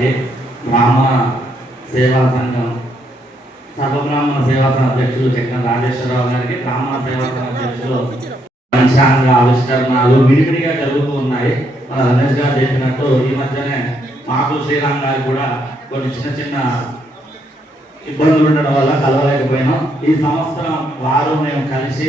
గారికి, బ్రాహ్మణ సేవా సంఘం సర్వబ్రాహ్మణ సేవా సంఘ అధ్యక్షులు చక్రం రాజేశ్వరరావు గారికి, బ్రాహ్మణ సేవా సంఘ అధ్యక్షులు పంచాంగ ఆవిష్కరణలు విడివిడిగా జరుగుతూ ఉన్నాయి. మన రమేష్ గారు చెప్పినట్టు ఈ మధ్యనే మాకు శ్రీరామ్ గారికి కూడా కొన్ని చిన్న చిన్న ఇబ్బందులు ఉండడం వల్ల కలవలేకపోయినాం. ఈ సంవత్సరం వారు మేము కలిసి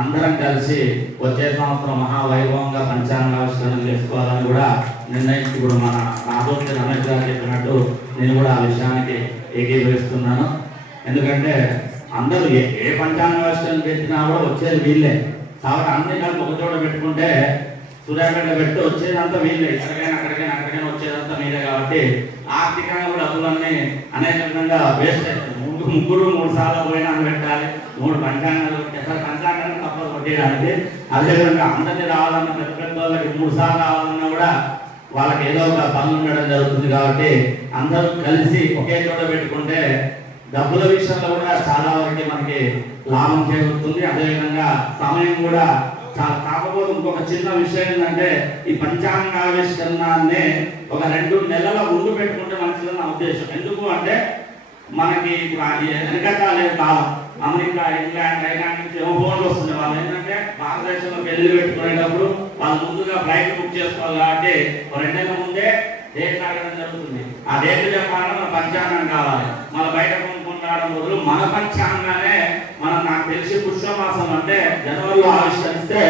అందరం కలిసి వచ్చే సంవత్సరం మహావైభవంగా పంచాంగ ఆవిష్కరణలు చేసుకోవాలని కూడా నిర్ణయించి ఇప్పుడు మన రాబోతు రమేష్ గారు చెప్పినట్టు నేను కూడా ఆ విషయానికి ఏకీభవిస్తున్నాను. ఎందుకంటే అందరూ ఏ పంచాంగ ఆవిష్కరణ పెట్టినా కూడా వచ్చేది వీళ్ళే కాబట్టి అన్ని కలిపి ఒక చోట పెట్టుకుంటే సూర్యాపేట పెట్టి వచ్చేదంతా వీళ్ళే, అక్కడికైనా వచ్చేదంతా మీరే. కాబట్టి ఆర్థికంగా కూడా డబ్బులన్నీ అనేక విధంగా వేస్ట్ అవుతుంది. ముగ్గురు 3 సార్లు పోయినా పెట్టాలి, 3 పంచాంగాలు పెట్టేసారి పంచాంగాన్ని తప్పదు కొట్టేయడానికి. అదేవిధంగా అందరినీ రావాలన్న పెద్ద పెద్ద వాళ్ళకి 3 సార్లు రావాలన్నా కూడా వాళ్ళకి ఏదో ఒక పనులు ఉండడం జరుగుతుంది. కాబట్టి అందరూ కలిసి ఒకే చోట పెట్టుకుంటే డబ్బుల విషయంలో కూడా చాలా వరకు మనకి లాభం చేకూరుతుంది. అదేవిధంగా సమయం కూడా చాలా. కాకపోతే ఇంకొక చిన్న విషయం ఏంటంటే ఈ పంచాంగ ఆవిష్కరణాన్ని ఒక 2 నెలల ముందు పెట్టుకుంటే మంచిదని నా ఉద్దేశం. ఎందుకు అంటే మనకి వెనకట్టాలేదు కాలం. అమెరికా, ఇంగ్లాండ్, ఐలాండ్ నుంచి ఏమో ఫోన్లు వస్తుంది. వాళ్ళు ఏంటంటే భారతదేశంలో పెళ్లి పెట్టుకునేటప్పుడు వాళ్ళు ముందుగా ఫ్లైట్ బుక్ చేసుకోవాలి. కాబట్టి 2 నెలల ముందే డేట్ అడగడం జరుగుతుంది. ఆ డేట్ చెప్పాలంటే మన పంచాంగం కావాలి. మన బయట కొనుక్కుంటాడం బదులు మన పంచాంగానే నాకు తెలిసి పుష్యమాసం అంటే జనవరిలో ఆవిష్కరిస్తే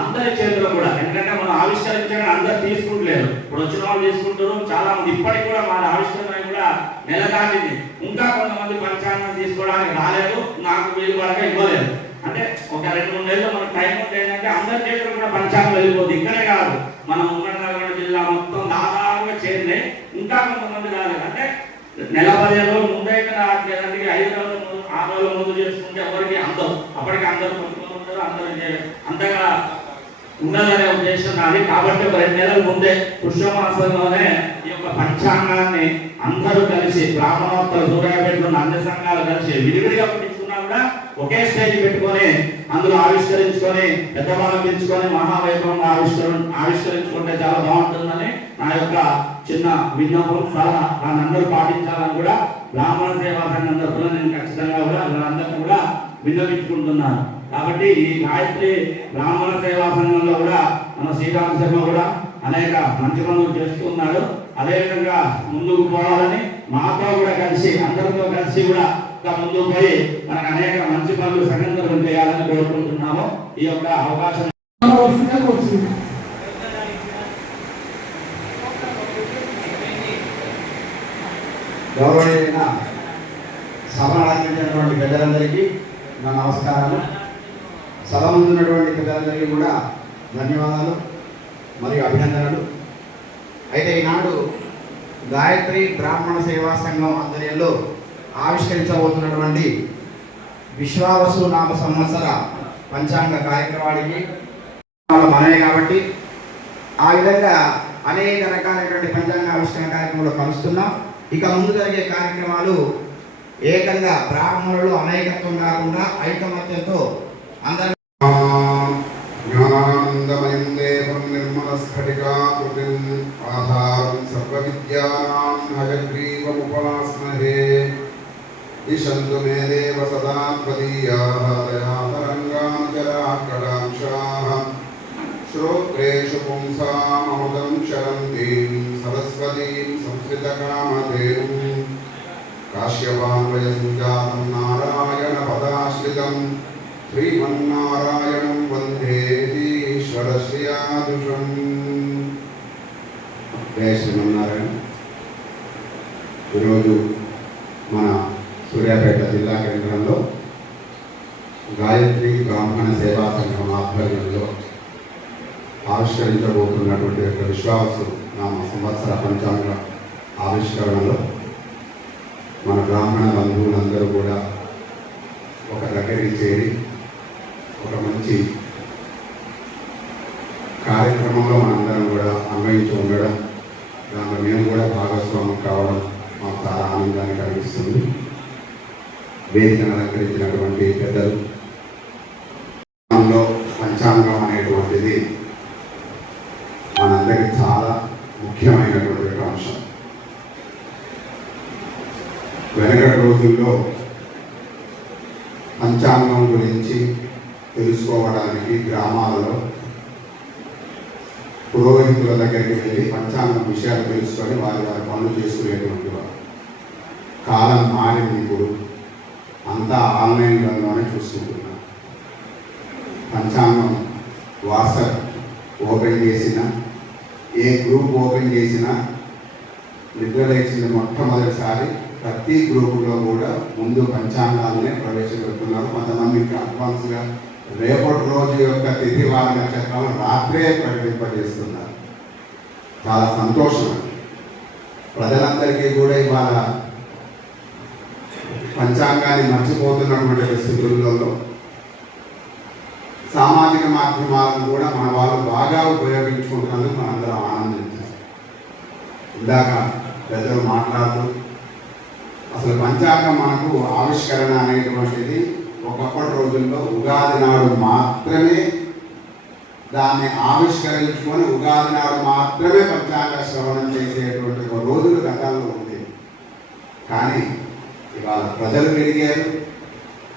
అందరి చేతిలో కూడా, ఎందుకంటే మనం ఆవిష్కరించడం అందరు తీసుకుంటలేరు. ఇప్పుడు వచ్చిన వాళ్ళు తీసుకుంటారు చాలా మంది. ఇప్పటికి కూడా మన ఆవిష్కరణ కూడా నెల దాటింది. ఇంకా కొంతమంది పంచాంగం తీసుకోవడానికి రాలేదు, నాకు వీలు పడక ఇవ్వలేదు. అంటే ఒక 2-3 నెలలు మనకు టైం ఉంటే ఏంటంటే అందరి చేతిలో కూడా పంచాంగం వెళ్ళిపోతుంది. ఇక్కడే కాదు, మనం ఉమ్మడి జిల్లా మొత్తం దాదాపుగా చేరినాయి. ఇంకా కొంతమంది రాలేదు. అంటే నెల 15 రోజులు ముందైతే రావట్లేదంటే 5 రోజుల ముందు 6 రోజుల ముందు చేసుకుంటే ఎవరికి అందరు అప్పటికి అందరూ కొనుక్కొని ఉంటారు. అందరూ అంతగా ఉండదనే ఉద్దేశం నాది. కాబట్టి ఒక 2 నెలల ముందే పుష్యమాసంలోనే ఈ యొక్క పంచాంగాన్ని అందరూ కలిసి బ్రాహ్మణోత్తర సూర్యాపేటలో అన్ని సంఘాలు కలిసి విడివిడిగా పట్టించుకున్నా కూడా ఒకే స్టేజ్ పెట్టుకొని అందులో ఆవిష్కరించుకొని పెద్దవాళ్ళం పెంచుకొని మహావైభవంగా ఆవిష్కరించుకుంటే చాలా బాగుంటుందని నా యొక్క చిన్న విన్నపం, సలహా. దాన్ని అందరూ పాటించాలని కూడా బ్రాహ్మణ సేవా సంఘం తరఫున నేను ఖచ్చితంగా కూడా అందరినీ కూడా విన్నపించుకుంటున్నాను. కాబట్టి ఈ గాయత్రి బ్రాహ్మణ సేవా సంఘంలో కూడా మన శ్రీరామ్ శర్మ కూడా అనేక మంచి పనులు చేస్తున్నాడు. అదేవిధంగా ముందుకు పోవాలని మాతో కూడా కలిసి అందరితో కలిసి కూడా ముందుకు పోయి మనకు అనేక మంచి పనులు సంఘం చేయాలని కోరుకుంటున్నాము. ఈ యొక్క అవకాశం గౌరవనీయమైన సభను ఆచరించినటువంటి పెద్దలందరికీ నా నమస్కారాలు. సభ ముందున్నటువంటి పెద్దలందరికీ కూడా ధన్యవాదాలు మరియు అభినందనలు. అయితే ఈనాడు గాయత్రి బ్రాహ్మణ సేవా సంఘం ఆధ్వర్యంలో ఆవిష్కరించబోతున్నటువంటి విశ్వావసు నామ సంవత్సర పంచాంగ కార్యక్రమానికి మనమే కాబట్టి ఆ విధంగా అనేక రకాలైనటువంటి పంచాంగ ఆవిష్కరణ కార్యక్రమంలో కలుస్తున్నాం. ఇక ముందు జరిగే కార్యక్రమాలు ఏకంగా బ్రాహ్మణులు అనేకత్వం కాకుండా ఐకమత్యంతో అందరూ జ్ఞానానందమయం దేవం నిర్మలస్ఫటికాకృతిం ఆధారం సర్వవిద్యానాం హయగ్రీవముపాస్మహే దిశంతు మే దేవ సదా త్వదీయాః దయాతరంగాచరాకటాక్షాః శ్రోత్రేషు పుంసామృతం చరంతీం సరస్వతీం సంస్కృతకామధేనుం కాశ్యపాన్వయసంజాతం నారాయణ పదాశ్రితం శ్రీమన్నారాయణం వందే ఈశ్వర శ్రీయాదుషం. జయ శ్రీమన్నారాయణ. ఈరోజు మన సూర్యాపేట జిల్లా కేంద్రంలో గాయత్రి బ్రాహ్మణ సేవా సంఘం ఆధ్వర్యంలో ఆవిష్కరించబోతున్నటువంటి యొక్క విశ్వావసు నామ సంవత్సర పంచాంగ ఆవిష్కరణలో మన బ్రాహ్మణ బంధువులందరూ కూడా ఒక దగ్గరికి చేరి ఒక మంచి కార్యక్రమంలో మనందరం కూడా అన్వయించి ఉండడం, దాంట్లో మేము కూడా భాగస్వామ్యం కావడం మాకు చాలా ఆనందాన్ని కలిగిస్తుంది. వేదికను అలంకరించినటువంటి పెద్దలు, పంచాంగం అనేటువంటిది మనందరికీ చాలా ముఖ్యమైనటువంటి ఒక అంశం. వెనకటి రోజుల్లో పంచాంగం గురించి తెలుసుకోవడానికి గ్రామాలలో పురోహితుల దగ్గరికి వెళ్ళి పంచాంగం విషయాలు తెలుసుకొని వారి పనులు చేసుకునేటువంటి వారు. కాలం మారింది, ఇప్పుడు అంతా ఆన్లైన్లోనే చూసుకుంటున్నారు. పంచాంగం వాట్సాప్ ఓపెన్ చేసినా, ఏ గ్రూప్ ఓపెన్ చేసినా నిద్ర లేచిన మొట్టమొదటిసారి ప్రతి గ్రూపులో కూడా ముందు పంచాంగాలనే ప్రవేశపెడుతున్నారు. కొంతమందికి అడ్వాన్స్గా రేపటి రోజు యొక్క తిథి వార నక్షత్రాలు రాత్రే ప్రకటింపజేస్తున్నారు. చాలా సంతోషం. ప్రజలందరికీ కూడా ఇవాళ పంచాంగాన్ని మర్చిపోతున్నటువంటి పరిస్థితులలో సామాజిక మాధ్యమాలను కూడా మన వాళ్ళు బాగా ఉపయోగించుకుంటున్నందుకు మనందరం ఆనందించాలి. ఇందాక ప్రజలు మాట్లాడుతూ అసలు పంచాంగం మనకు ఆవిష్కరణ అనేటువంటిది ఒకప్పటి రోజుల్లో ఉగాది నాడు మాత్రమే దాన్ని ఆవిష్కరించుకొని ఉగాది నాడు మాత్రమే పంచాంగ శ్రవణం చేసేటువంటి ఒక రోజులు గతంలో ఉంది. కానీ ఇవాళ ప్రజలు పెరిగారు,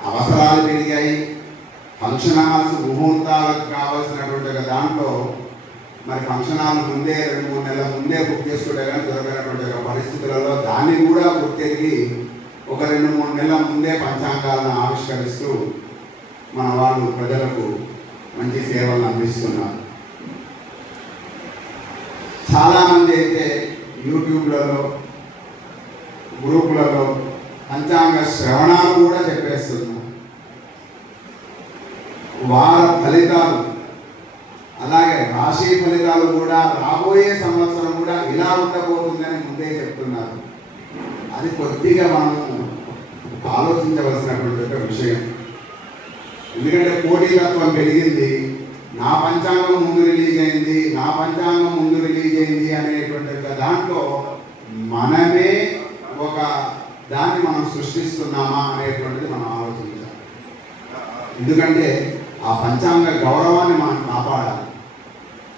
అవసరాలు పెరిగాయి, ఫంక్షన్ హాల్స్ ముహూర్తాలకు కావాల్సినటువంటి దాంట్లో మరి ఫంక్షన్ హాల్ ముందే 2-3 నెలల ముందే బుక్ చేసుకుంటే కానీ దొరకనటువంటి పరిస్థితులలో దాన్ని కూడా గుర్తెరిగి ఒక 2-3 నెలల ముందే పంచాంగాలను ఆవిష్కరిస్తూ మన వాళ్ళు ప్రజలకు మంచి సేవలను అందిస్తున్నారు. చాలామంది అయితే యూట్యూబ్లలో గ్రూపులలో పంచాంగ శ్రవణాలు కూడా చెప్పేస్తున్నారు. వార ఫలితాలు అలాగే రాశి ఫలితాలు కూడా రాబోయే సంవత్సరం కూడా ఇలా ఉండబోతుందని ముందే చెప్తున్నారు. అది కొద్దిగా మనం ఆలోచించవలసినటువంటి ఒక విషయం. ఎందుకంటే పోటీతత్వం పెరిగింది. నా పంచాంగం ముందు రిలీజ్ అయింది, నా పంచాంగం ముందు రిలీజ్ అయింది అనేటువంటి దాంట్లో మనమే ఒక దాన్ని మనం సృష్టిస్తున్నామా అనేటువంటిది మనం ఆలోచించాలి. ఎందుకంటే ఆ పంచాంగ గౌరవాన్ని మనం కాపాడాలి.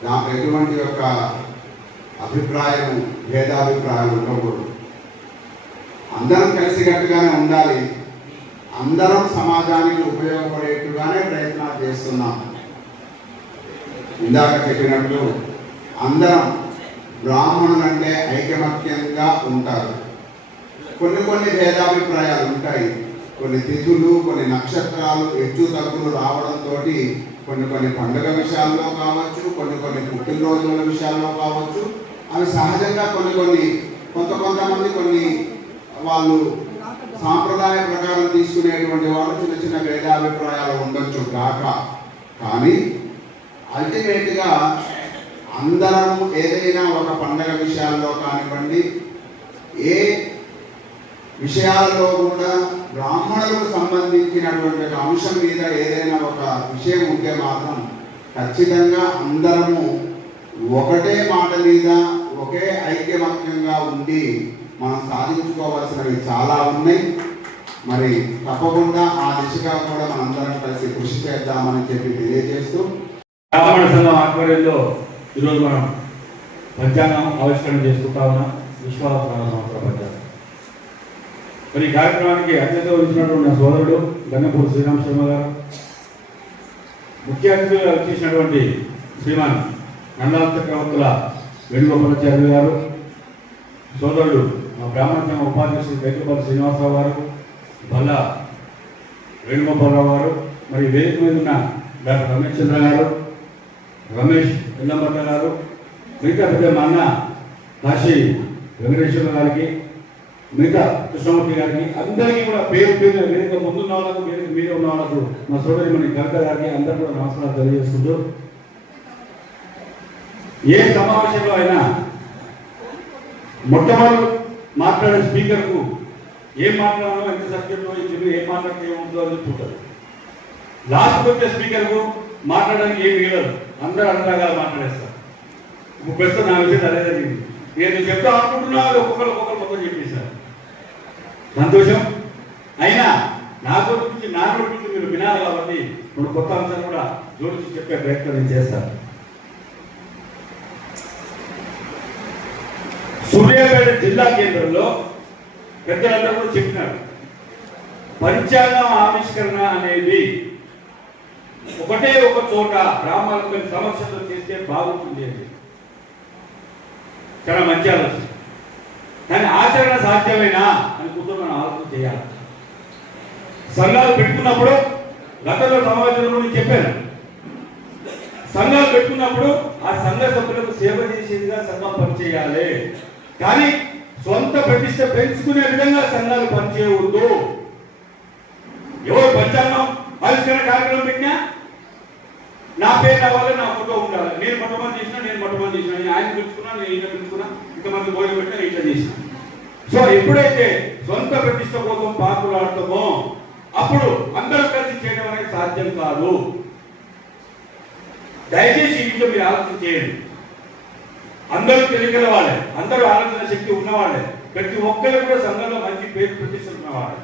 దాంట్లో ఎటువంటి యొక్క అభిప్రాయం భేదాభిప్రాయాలు ఉండకూడదు. అందరం కలిసికట్టుగానే ఉండాలి. అందరం సమాజానికి ఉపయోగపడేట్టుగానే ప్రయత్నాలు చేస్తున్నాం. ఇందాక చెప్పినట్లు అందరం బ్రాహ్మణులంటే ఐకమత్యంగా ఉంటారు. కొన్ని భేదాభిప్రాయాలు ఉంటాయి. కొన్ని తిథులు, కొన్ని నక్షత్రాలు హెచ్చు తగ్గులు రావడంతో కొన్ని పండుగ విషయాల్లో కావచ్చు, కొన్ని పుట్టినరోజుల విషయాల్లో కావచ్చు, అవి సహజంగా కొంతమంది కొన్ని వాళ్ళు సాంప్రదాయ ప్రకారం తీసుకునేటువంటి వాళ్ళు చిన్న భేదాభిప్రాయాలు ఉండొచ్చు కాక, కానీ అల్టిమేట్గా అందరం ఏదైనా ఒక పండుగ విషయాల్లో కానివ్వండి, ఏ విషయాలలో కూడా బ్రాహ్మణులకు సంబంధించినటువంటి ఒక అంశం మీద ఏదైనా ఒక విషయం ఉంటే మాత్రం ఖచ్చితంగా అందరము ఒకటే మాట మీద ఒకే ఐక్యమత్యంగా ఉండి మనం సాధించుకోవాల్సినవి చాలా ఉన్నాయి. మరి తప్పకుండా ఆ దిశగా కూడా మనందరం కలిసి కృషి చేద్దామని చెప్పి తెలియజేస్తూ బ్రాహ్మణ సంఘం ఆధ్వర్యంలో ఈరోజు మనం పంచాంగం ఆవిష్కరణ చేసుకుంటా ఉన్నాం. విశ్వాస సంవత్సర పంచాంగం. మరి ఈ కార్యక్రమానికి అత్యంత వచ్చినటువంటి సోదరుడు గన్నపూడి శ్రీరామ శర్మ గారు, ముఖ్య అతిథిగా వచ్చేసినటువంటి శ్రీమాన్ నందాల చక్రవర్తుల వేణుగోపాలాచార్యులు గారు, సోదరుడు మా బ్రాహ్మణ సంఘం ఉపాధ్యక్షుడు బైకుపల్లి శ్రీనివాసరావు గారు, బల్ల వేణుగోపాలరావు గారు, మరి వేదిక మీద ఉన్న డాక్టర్ రమేష్ చంద్ర గారు, రమేష్ ఎల్లంబట్ల గారు, మిగతా పెద్ద మా అన్న కాశీ వెంకటేశ్వర గారికి, మిగతా కృష్ణమూర్తి గారికి, అందరికీ కూడా పేరు వేదిక ముందున్న వాళ్ళకు, వేదిక మీద ఉన్న వాళ్ళకు, మా సోదరి మన కవిత గారికి అందరూ కూడా నమస్కారాలు తెలియజేసుకుంటూ, ఏ సమావేశంలో అయినా మొట్టమొదటి మాట్లాడే స్పీకర్కు ఏం మాట్లాడాలో, ఎంత సబ్జెక్టులో ఇచ్చింది, ఏం మాట్లాడితే ఏముంటుందో అని చెప్పుకుంటారు. లాస్ట్కి వచ్చే స్పీకర్కు మాట్లాడడానికి ఏం మిగలదు, అందరూ అందరగా మాట్లాడేస్తారు. ఇప్పుడు ప్రస్తుతం నా విషయం అదే జరిగింది. నేను చెప్తా అనుకుంటున్నా ఒక్కొక్కరు మొత్తం చెప్పేశారు. సంతోషం. అయినా నా గురించి మీరు వినాలి కాబట్టి ఇప్పుడు కొత్త అంశాలు కూడా జోడించి చెప్పే ప్రయత్నం నేను చేస్తాను. సూర్యాపేట జిల్లా కేంద్రంలో పెద్దలందరూ కూడా చెప్పినారు. పంచాంగం ఆవిష్కరణ అనేది ఒకటే ఒక చోట బ్రాహ్మణుల సమక్షంలో చేస్తే బాగుంటుంది అని చాలా మంచి ఆలోచన. కానీ ఆచరణ సాధ్యమేనా అని కూర్చొని మనం ఆలోచన చేయాలి. సంఘాలు పెట్టుకున్నప్పుడు గతంలో సమావేశంలో నేను చెప్పాను, సంఘాలు పెట్టుకున్నప్పుడు ఆ సంఘ సభ్యులకు సేవ చేసేదిగా సంఘం పనిచేయాలి. కానీ సొంత ప్రతిష్ట పెంచుకునే విధంగా సంఘాలు పనిచేయవద్దు. ఎవరు పంచాంగం ఆవిష్కరణ కార్యక్రమం పెట్టినా నా పేరు రావాలి, నా ఫోటో ఉండాలి. నేను మొట్టమొదటి చేసిన, నేను ఆయన పిలుచుకున్నా, నేను ఈయన పిలుచుకున్నా, ఇంతమంది భోజనం పెట్టినా ఇట్లా చేసిన. సో ఎప్పుడైతే సొంత ప్రతిష్ట కోసం పాకులాడతామో అప్పుడు అందరూ కలిసి చేయడం అనేది సాధ్యం కాదు. దయచేసి ఈ విషయం మీరు ఆలోచన చేయండి. అందరూ తెలియగల వాళ్ళే, అందరూ ఆలోచన శక్తి ఉన్నవాళ్ళే, ప్రతి ఒక్కరు కూడా సంఘంలో మంచి పేరు ప్రతిష్టలు ఉన్నవాళ్ళే.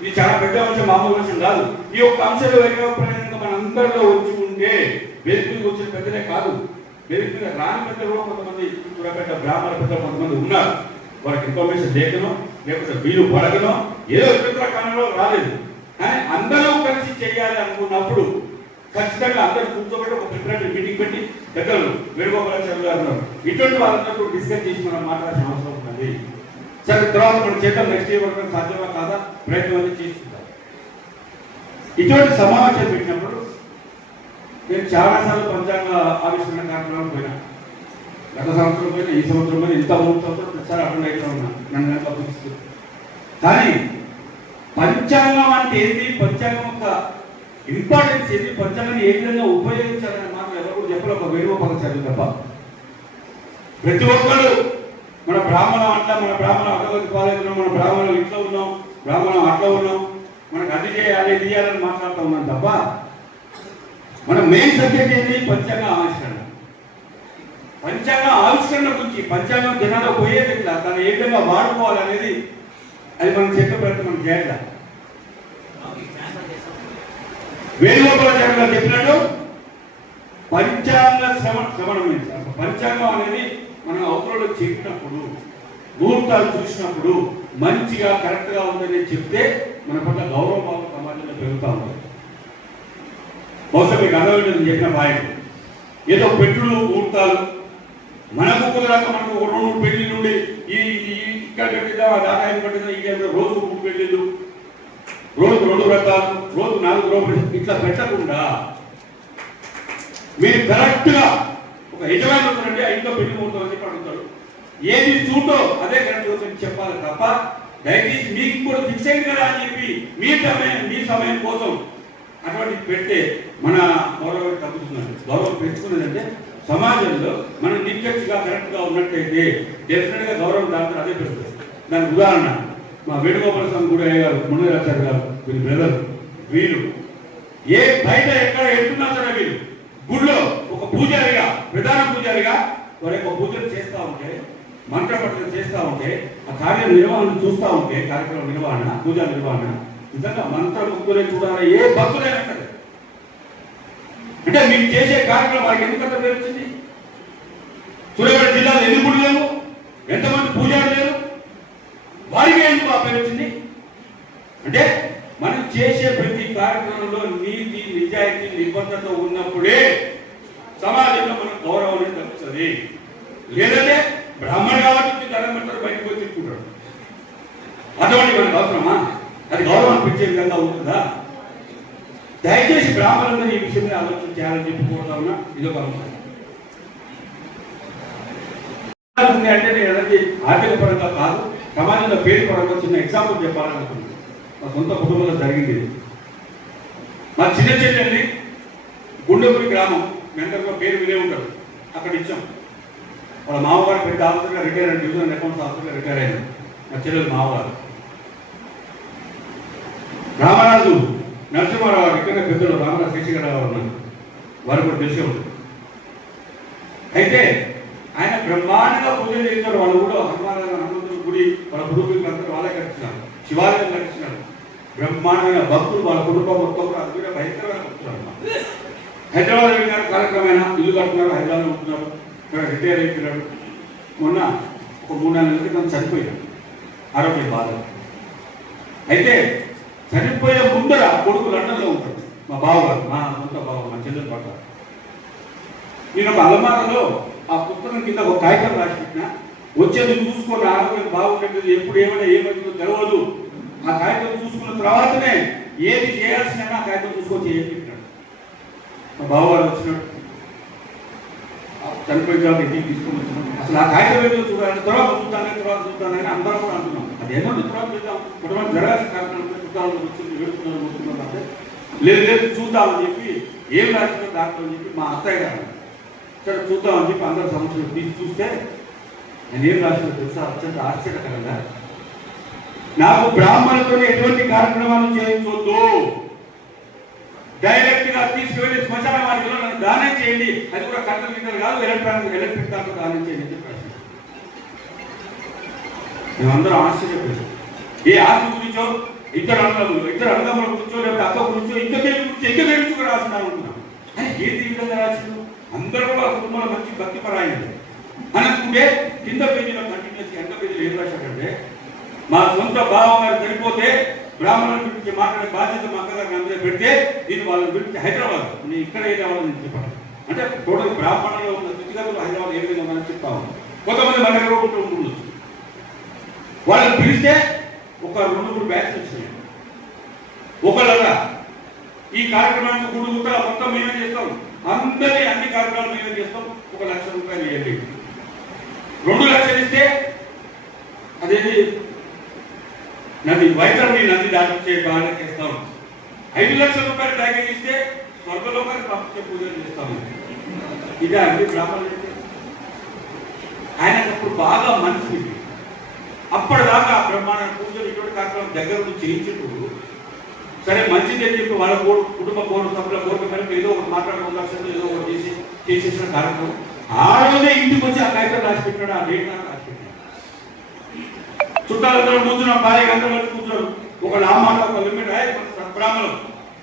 ఇది చాలా పెద్ద అంశం, మామూలు అంశం కాదు. ఈ యొక్క అంశాలు వైకల్యంగా మన అందరిలో వచ్చి ఉంటే వేదిక మీద వచ్చిన పెద్దలే కాదు, వేదిక మీద రాని పెద్దలు కూడా కొంతమంది చూడబెట్ట బ్రాహ్మణ పెద్దలు కొంతమంది ఉన్నారు. వారికి ఇన్ఫర్మేషన్ లేకనో లేకపోతే వీలు పడగనో ఏదో ఇతర కాలంలో రాలేదు. కానీ అందరూ కలిసి చేయాలి అనుకున్నప్పుడు ఖచ్చితంగా అందరూ కూర్చోబెట్టి ఒక ప్రిపరేటరీ మీటింగ్ పెట్టి పెద్దలు వేణుగోపాలాచార్య గారు ఇటువంటి వాళ్ళందరూ డిస్కస్ చేసి మనం మాట్లాడాల్సిన అవసరం ఉన్నది. సరే, తర్వాత మనం చేద్దాం, నెక్స్ట్ ఇయర్ వరకు సాధ్యమా కాదా ప్రయత్నం అనేది చేస్తుంటాం. ఇటువంటి సమావేశం పెట్టినప్పుడు నేను చాలాసార్లు పంచాంగ ఆవిష్కరణ కార్యక్రమం పోయినా. గత సంవత్సరం పోయినా, ఈ సంవత్సరం పోయినా, ఇంత 3 సంవత్సరాలు ప్రతిసారి అటెండ్ అయితే ఉన్నా నన్ను కనుక పిలుస్తుంది. కానీ పంచాంగం అంటే ఏంటి, పంచాంగం యొక్క ఇంపార్టెన్స్ ఏంటి, పంచాంగాన్ని ఏ విధంగా ఉపయోగించాలని మాత్రం ఎవరు చెప్పలేదు, ఒక వేణుగోపాలాచార్యులు తప్ప. ప్రతి ఒక్కరు మన బ్రాహ్మణం అట్లా, మన బ్రాహ్మణం అగవతి పాలెత్తున్నాం, మన బ్రాహ్మణం ఇట్లా ఉన్నాం, బ్రాహ్మణం అట్లా ఉన్నాం, మనకు అది చేయాలి ఇది చేయాలని మాట్లాడుతూ ఉన్నాం తప్ప మన మెయిన్ సబ్జెక్ట్ ఏంటి, పంచాంగ ఆవిష్కరణ. పంచాంగ ఆవిష్కరణ గురించి, పంచాంగం జనాల్లో పోయేది ఇట్లా, దాన్ని ఏ విధంగా వాడుకోవాలనేది అది మనం చెప్పే ప్రయత్నం మనం చేయాలి. వేణుగోపాలాచార్య గారు చెప్పినట్టు పంచాంగ శ్రవణం. పంచాంగం అనేది మనం అవతలలో చెప్పినప్పుడు, ముహూర్తాలు చూసినప్పుడు మంచిగా కరెక్ట్గా ఉందని చెప్తే మన పట్ల గౌరవభావం సమాజంలో పెరుగుతూ ఉంటుంది. బహుశా మీకు అర్థమైందని చెప్పిన పాయింట్, ఏదో పెట్టుడు ముహూర్తాలు మనకు కుదరాక మనకు 2 పెళ్లి నుండి ఇక్కడ పెట్టిద్దాం, ఆ దాటాయం పెట్టిద్దాం, ఈ రోజు 3 పెళ్లిళ్ళు, రోజు 2 వ్రతాలు, రోజు 4 రోజులు ఇట్లా పెట్టకుండా మీరు కరెక్ట్గా ఒక యజమాని ఉంటారండి, ఆ ఇంట్లో పెళ్లి ముహూర్తం అని చెప్పి అడుగుతాడు, ఏది సూటో అదే కరెక్ట్ చెప్పాలి తప్ప దయచేసి మీకు కూడా ఫిక్స్ అయింది కదా అని చెప్పి మీ సమయం కోసం అటువంటి పెడితే మన గౌరవం తగ్గుతుందండి. గౌరవం పెంచుకున్నదంటే సమాజంలో మనం నిక్కచ్చిగా కరెక్ట్గా ఉన్నట్టయితే డెఫినెట్గా గౌరవం దాంట్లో అదే పెరుగుతుంది. దానికి ఉదాహరణ మా వేణుగోపాల స్వామి గుడి గారు, మునీరాచార్య గారు, వీరి బ్రదర్, వీరు ఏ బయట ఎక్కడ ఎట్టున్నా సరే వీరు గుడిలో ఒక పూజారిగా, ప్రధాన పూజారిగా వారి యొక్క పూజలు చేస్తూ ఉంటే, మంత్రపఠనం చేస్తూ ఉంటే, ఆ కార్య నిర్వహణ చూస్తూ ఉంటే, కార్యక్రమ నిర్వహణ, పూజా నిర్వహణ నిజంగా మంత్రముగ్గులే చూడాలి ఏ భక్తులైనా సరే. అంటే మీరు చేసే కార్యక్రమం వారికి ఎందుకంత పేరు వచ్చింది? సూర్యాపేట జిల్లాలో ఎన్ని గుడి లేవు, ఎంతమంది పూజారు లేరు, వారికి ఎందుకు ఆ పేరు వచ్చింది? అంటే మనం చేసే ప్రతి కార్యక్రమంలో నీతి, నిజాయితీ, నిబద్ధత ఉన్నప్పుడే సమాజంలో మనకు గౌరవం అనేది తగ్గుతుంది. లేదంటే బ్రాహ్మణ కాబట్టి దండం పెడతారు, బయటకు పోయి తిట్టుకుంటాడు. అటువంటి మనకు అవసరమా? అది గౌరవం అనిపించే విధంగా ఉంటుందా? దయచేసి బ్రాహ్మణులందరూ ఈ విషయంలో ఆలోచన చేయాలని చెప్పి కోరుతా ఉన్నా. ఇదొక అంశం. అంటే నేను అనేది ఆర్థిక పరంగా కాదు, సమాజంలో పేరు పరంగా చిన్న ఎగ్జాంపుల్ చెప్పాలనుకుంటున్నాను. మా సొంత కుటుంబంలో జరిగింది. మా చిన్న చెల్లెల్ని గుండెపూరి గ్రామం, మెంటర్గా పేరు వినే ఉంటారు, అక్కడ ఇచ్చాం. వాళ్ళ మామగారు పెద్ద ఆఫీసర్గా రిటైర్ అయ్యారు, డివిజనల్ అకౌంట్స్ ఆఫీసర్గా రిటైర్ అయ్యారు. మా చెల్లెలు మామగారు రామరాజు నరసింహారావు గారు, ఇక్కడ పెద్దలు రామరాజు శేషగారావు గారు ఉన్నారు, వారు కూడా తెలిసే ఉంటుంది. అయితే ఆయన బ్రహ్మాండంగా పూజలు చేశారు. వాళ్ళు కూడా హనుమంతుడి గుడి వాళ్ళ కుటుంబీకులందరూ వాళ్ళే కట్టించినారు, శివాలయం కట్టించినారు. బ్రహ్మాండమైన భక్తులు, వాళ్ళ కుటుంబం మొత్తం కూడా అది కూడా భయంకరమైన భక్తులు అన్నమాట. హైదరాబాద్ వెళ్ళినారు, కార్యక్రమమైన ఇల్లు కట్టుకున్నారు, హైదరాబాద్ ఉంటున్నారు, ఇక్కడ రిటైర్ అయిపోయినాడు. మొన్న ఒక 3-4 నెలల క్రితం చనిపోయాడు. ఆరోగ్య బాధ. అయితే చనిపోయే ముందర కొడుకు లండన్లో ఉంటాడు, మా బావగారు, మా సొంత బావ, మా చెల్లెలు పట్ల. నేను ఒక అలమారలో ఆ పుస్తకం కింద ఒక కాగితం రాసి పెట్టిన, వచ్చేది చూసుకొని ఆరోగ్యం బాగుంటుంది, ఎప్పుడు ఏమైనా ఏమైతుందో తెలియదు. ఆ కాగితం చూసుకున్న తర్వాతనే ఏది చేయాల్సిన ఆ కాగితం చూసుకొని చేయించాడు. మా బావగారు వచ్చినట్టు చనిపోయిన ఇంటికి తీసుకొని వచ్చినాం. అసలు ఆ కాగితం ఏదో చూడాలి, తర్వాత చూద్దానని అందరం కూడా అంటున్నాం. అదేమో తర్వాత చూద్దాం, కుటుంబం జరగాల్సిన కార్యక్రమం చూద్దామని కూర్చొని వేడుకున్నాం అంటే లేదు చూద్దామని చెప్పి ఏం రాసిందో డాక్టర్ అని చెప్పి మా అత్తయ్య గారు సరే చూద్దామని చెప్పి అందరూ సంవత్సరం తీసి చూస్తే నేను ఏం రాసిందో తెలుసా? అత్యంత ఆశ్చర్యకరంగా, నాకు బ్రాహ్మణులతో ఎటువంటి కార్యక్రమాలు చేయించవద్దు, డైరెక్ట్ గా తీసుకువెళ్ళి శ్మశాన వాటిలో నన్ను దానం చేయండి, అది కూడా కట్టలు గిట్టలు కాదు, ఎలక్ట్రిక్ దాంట్లో దానం చేయండి అని చెప్పి మేమందరం ఆశ్చర్యపోయాం. ఏ ఆస్తి గురించో, ఇద్దరు అన్నదమ్ముల గురించో, లేకపోతే అక్క గురించో, ఇంకా గురించి కూడా రాసినారు అనుకున్నాం. ఏంటి ఈ విధంగా రాసిండు? అందరూ కూడా కుటుంబంలో మంచి భక్తి పరాయింది అని అనుకుంటే కింద పేజీలో కంటిన్యూస్ ఎంత పేజీలో ఏం రాశాడంటే, మా సొంత బావగారు చనిపోతే బ్రాహ్మణుల గురించి మాట్లాడే బాధ్యత మా అక్కగారిని అందరూ పెడితే దీన్ని వాళ్ళని గురించి హైదరాబాద్ నేను ఇక్కడ ఏ కావాలని చెప్పాను. అంటే టోటల్ బ్రాహ్మణులు ఉన్న స్థితిగతులు హైదరాబాద్ ఏ విధంగా ఉందని చెప్తాము. కొంతమంది మన దగ్గర ఉండొచ్చు. వాళ్ళని పిలిస్తే ఒక 2-3 బ్యాచ్లు వచ్చినాయి. ఒకళ్ళగా ఈ కార్యక్రమానికి గుడుగుతా మొత్తం మేమే చేస్తాం, అందరి అన్ని కార్యక్రమాలు మేమే చేస్తాం, 1 లక్ష రూపాయలు ఇవ్వండి. 2 లక్షలు ఇస్తే అదేది వైతరుని నది దాటించే బాగా చేస్తాం. 5 లక్షల రూపాయలు ప్యాకేజ్ ఇస్తే స్వర్గలోకాన్ని పంపించే పూజలు చేస్తాము. ఇదే అన్ని బ్రాహ్మణులు. ఆయనకప్పుడు బాగా మనసు, అప్పటిదాకా బ్రహ్మాండ పూజలు ఇటువంటి కార్యక్రమం దగ్గర నుంచి చేయించేటప్పుడు సరే మంచిది అని చెప్పి వాళ్ళ కుటుంబ సభ్యుల కోరిక మేరకు ఏదో ఒకటి మాట్లాడుకోవాల్సింది, ఏదో ఒకటి చేసేసిన కార్యక్రమం. ఆ రోజే ఇంటికి వచ్చి ఆ కాగితం రాసి పెట్టాడు, ఆ డేట్ నాకు రాసి పెట్టాడు. చుట్టాలందరూ కూర్చున్నాం, భార్య గంటలు వచ్చి కూర్చున్నాడు. ఒకళ్ళు ఆ మాట ఒక లిమిట్ బ్రాహ్మణులు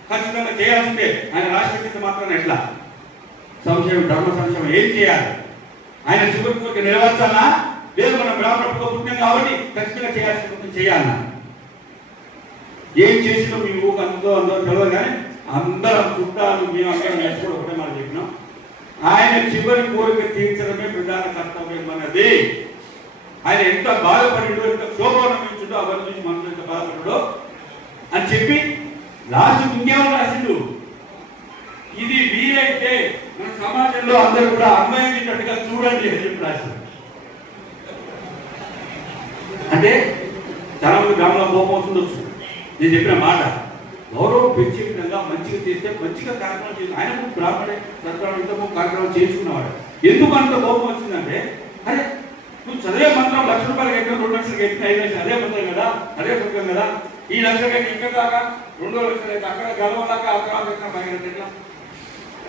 ఖచ్చితంగా చేయాల్సిందే. ఆయన రాసి పెట్టింది మాత్రం ఎట్లా సంశయం, ధర్మ సంశయం ఏం చేయాలి? ఆయన చివరి కోరిక నెరవేర్చాలా? లేదు మన బ్రాహ్మణ పుణ్యం కాబట్టి ఖచ్చితంగా చేయాల్సిన చేయాలన్నా. ఏం చేసినా మీ ఊరికి అందరూ తెలియదు, కానీ అందరం చుట్టాలు మేము అక్కడ నేర్చుకోవడం ఒకటే మనం చెప్పినాం. ఆయన చివరి కోరిక తీర్చడమే ప్రధాన కర్తవ్యం అన్నది. ఆయన ఎంత బాధపడిడో, ఎంత క్షోభం అనుభవించుడో, అవన్నీ చూసి మనసు ఎంత బాధపడో అని చెప్పి లాస్ట్ ఇంకేమో రాసిండు, ఇది వీలైతే మన సమాజంలో అందరూ కూడా అన్వయించినట్టుగా చూడండి అని చెప్పి రాసిండు. అంటే చాలా మంది గ్రామంలో కోపం వస్తుండొచ్చు. నేను చెప్పిన మాట గౌరవం పెంచే విధంగా మంచిగా చేస్తే మంచిగా కార్యక్రమం చేసి ఆయన బ్రాహ్మణే సత్రాలు కార్యక్రమం చేసుకున్నవాడు. ఎందుకు అంత కోపం వచ్చిందంటే, అరే నువ్వు చదివే మంత్రం 1 లక్ష రూపాయలకి ఎక్కడ 2 లక్షలకి ఎక్కిన 5 లక్షలు అదే మంత్రం కదా, అదే పుస్తకం కదా. ఈ 1 లక్షలకి ఇక్కడ దాకా 2 లక్షలు అయితే అక్కడ గెలవలాగా అక్కడ బయట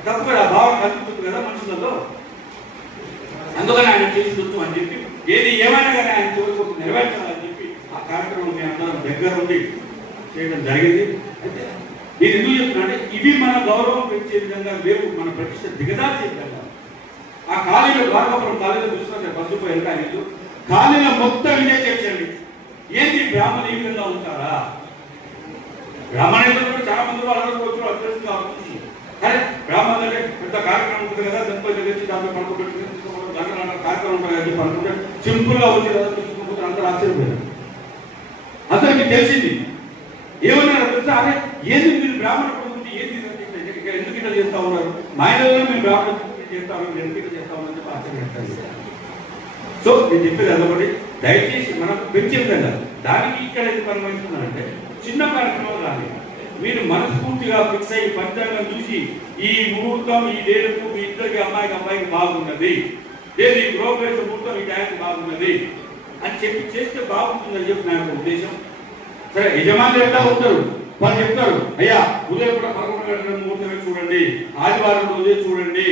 తప్పు కదా, భావన కల్పించదు కదా మనుషులలో. అందుకని ఆయన చేసి అని చెప్పి ఏది ఏమైనా కానీ ఆయన చివరికి నెరవేర్చాలని చెప్పి ఆ కార్యక్రమం మేము అందరం దగ్గర ఉండి చేయడం జరిగింది. అయితే నేను ఎందుకు చెప్తున్నా అంటే ఇవి మన గౌరవం పెంచే విధంగా లేవు, మన ప్రతిష్ట దిగదార్చే విధంగా. ఆ ఖాళీలో భార్గపురం ఖాళీలో చూసుకుంటే బస్సు వెళ్ళడానికి ఖాళీలో మొత్తం ఇదే చేర్చండి. ఏంటి బ్రాహ్మణులు ఈ విధంగా ఉంటారా? బ్రాహ్మణులు కూడా చాలా మంది వాళ్ళందరూ వచ్చి అభ్యర్థి కావచ్చు. అరే బ్రాహ్మణులు అంటే పెద్ద కార్యక్రమం ఉంటుంది కదా, చనిపోయి దగ్గర వచ్చి దాంట్లో పడుకోబెట్టుకుని కార్యక్రమం ఉంటుంది కదా పడుకుంటే సింపుల్ గా వచ్చి కదా తీసుకుంటే అందరూ ఆశ్చర్యపోయారు. అందరికి తెలిసింది ఏమన్నారు తెలుసా? అరే ఏంది మీరు బ్రాహ్మణ కొడుకుంటే ఏంది ఎందుకు ఇట్లా చేస్తా ఉన్నారు? మా ఇంట్లో మేము బ్రాహ్మణ చేస్తా ఉన్నాం, ఎందుకు ఇట్లా చేస్తా ఉన్నాం చెప్పి ఆశ్చర్యపడతారు. సో నేను చెప్పేది అదొకటి, దయచేసి మనం పెంచే విధంగా దానికి ఇక్కడ ఎందుకు అనుభవిస్తున్నారంటే చిన్న కార్యక్రమాలు రాలి మీరు మనస్ఫూర్తిగా ఫిక్స్ అయ్యి పంచాంగం చూసి ఈ ముహూర్తం ఈ డేటుకు మీ ఇద్దరికి అమ్మాయికి బాగున్నది, లేదు ఈ గృహప్రవేశ ముహూర్తం ఈ టైంకి బాగున్నది అని చెప్పి చేస్తే బాగుంటుందని చెప్పి నా యొక్క ఉద్దేశం. సరే యజమానులు ఎట్లా ఉంటారు, వాళ్ళు చెప్తారు అయ్యా ఉదయం కూడా 11 గంటల ముహూర్తమే చూడండి, ఆదివారం రోజే చూడండి.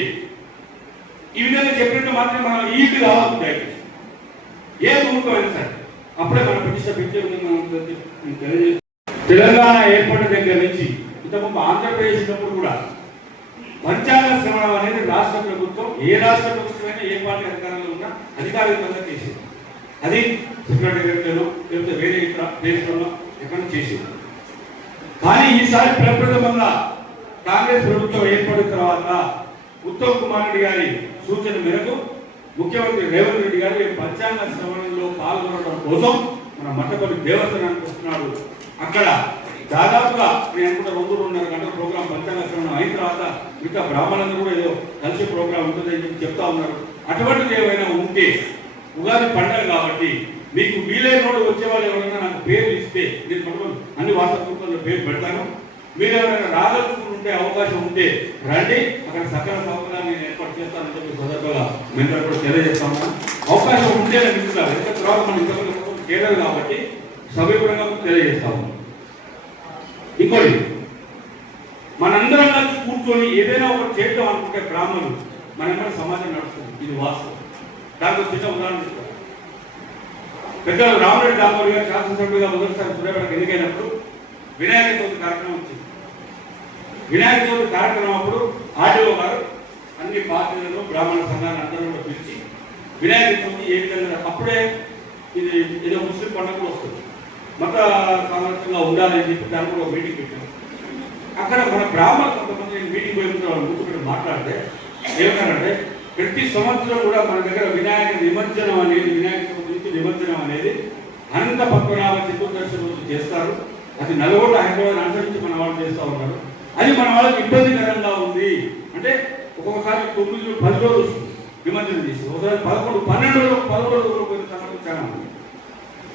ఈ విధంగా చెప్పినట్టు మాత్రం మనం ఈకి రావాలి. దయచేసి ఏ ముహూర్తమైనా సరే అప్పుడే మన ప్రతిష్ట పెంచే విధంగా తెలియజేస్తాం. తెలంగాణ ఏర్పడిన దగ్గర నుంచి ఇంతకుముందు ఆంధ్రప్రదేశ్ ఉన్నప్పుడు కూడా పంచాంగ శ్రవణం అనేది రాష్ట్ర ప్రభుత్వం, ఏ రాష్ట్ర ప్రభుత్వమైనా ఏ పార్టీ అధికారంలో ఉన్నా అధికారికంగా చేసింది. అది సెక్రటరీలో లేకపోతే వేరే ఇతర ప్లేస్లలో ఎక్కడ చేసింది. కానీ ఈసారి ప్రప్రథమంగా కాంగ్రెస్ ప్రభుత్వం ఏర్పడిన తర్వాత ఉత్తమ్ కుమార్ రెడ్డి గారి సూచన మేరకు ముఖ్యమంత్రి రేవంత్ రెడ్డి గారు పంచాంగ శ్రవణంలో పాల్గొనడం కోసం మన మట్టపల్లి దేవస్థానానికి వస్తున్నాడు. అక్కడ దాదాపుగా నేను అనుకుంటా 2-2.5 గంటల ప్రోగ్రాం పంచాంగ శ్రవణం అయిన తర్వాత మిగతా బ్రాహ్మణులందరూ కూడా ఏదో కలిసి ప్రోగ్రాం ఉంటుందని చెప్పి చెప్తా ఉన్నారు. అటువంటిది ఏమైనా ఉంటే ఉగాది పండుగ కాబట్టి మీకు వీలైనోడు వచ్చే వాళ్ళు ఎవరైనా నాకు పేరు ఇస్తే నేను పట్టుకొని అన్ని వాట్సాప్ గ్రూపుల్లో పేరు పెడతాను. మీరు ఎవరైనా రాగలుచుకుంటే అవకాశం ఉంటే రండి, అక్కడ సకల సౌకర్యాన్ని నేను ఏర్పాటు చేస్తానని చెప్పి సందర్భంగా మేము కూడా తెలియజేస్తాము. అవకాశం ఉంటే మిగుతారు, ఎంత తర్వాత మన ఇంతకు చేయలేదు కాబట్టి సవివరంగా తెలియజేస్తాము. ఇంకోటి, మనందరం కలిసి కూర్చొని ఏదైనా ఒకటి చేద్దాం అనుకుంటే బ్రాహ్మణులు మన సమాజం నడుస్తుంది, ఇది వాస్తవం. దాంట్లో చిన్న ఉదాహరణ చెప్తారు. పెద్దలు రామరెడ్డి దామోదర్ గారు శాసనసభ్యులుగా మొదటిసారి సూర్యాపేటకు ఎన్నికైనప్పుడు వినాయక చవితి కార్యక్రమం వచ్చింది. వినాయక చవితి కార్యక్రమం అప్పుడు ఆర్డీఓ గారు అన్ని పార్టీలను బ్రాహ్మణ సంఘాన్ని అందరూ కూడా పిలిచి వినాయక చవితి ఏ విధంగా, అప్పుడే ఇది ఏదో ముస్లిం పండుగ వస్తుంది, మత సామరస్యంగా ఉండాలని చెప్పి దాని కూడా మీటింగ్ పెట్టారు. అక్కడ మన బ్రాహ్మణ కొంతమంది మీటింగ్ పోయిన వాళ్ళు కూర్చోబెట్టి మాట్లాడితే ఏమన్నారంటే, ప్రతి సంవత్సరం కూడా మన దగ్గర వినాయక నిమజ్జనం అనేది, వినాయక చవితి నుంచి నిమజ్జనం అనేది అనంత పద్మనాభ చతుర్దశి రోజు చేస్తారు. అది నల్గొండ హైదరాబాద్ అనుసరించి మన వాళ్ళు చేస్తూ ఉన్నారు. అది మన వాళ్ళకి ఇబ్బందికరంగా ఉంది. అంటే ఒక్కొక్కసారి 9-10 రోజులు నిమజ్జనం చేసి, ఒకసారి 11-12 రోజులు 10 రోజులు పోయిన సంగతి చాలా ఉంది.